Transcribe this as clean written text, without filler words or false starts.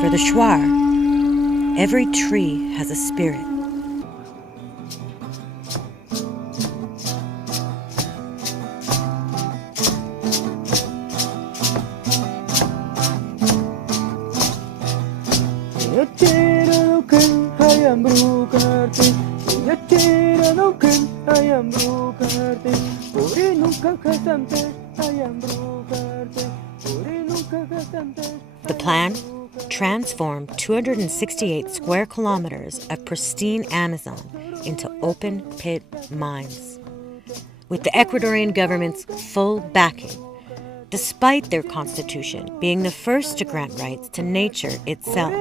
For the Shuar, every tree has a spirit. The plan? Transform 268 square kilometers of pristine Amazon into open-pit mines. With the Ecuadorian government's full backing, despite their constitution being the first to grant rights to nature itself.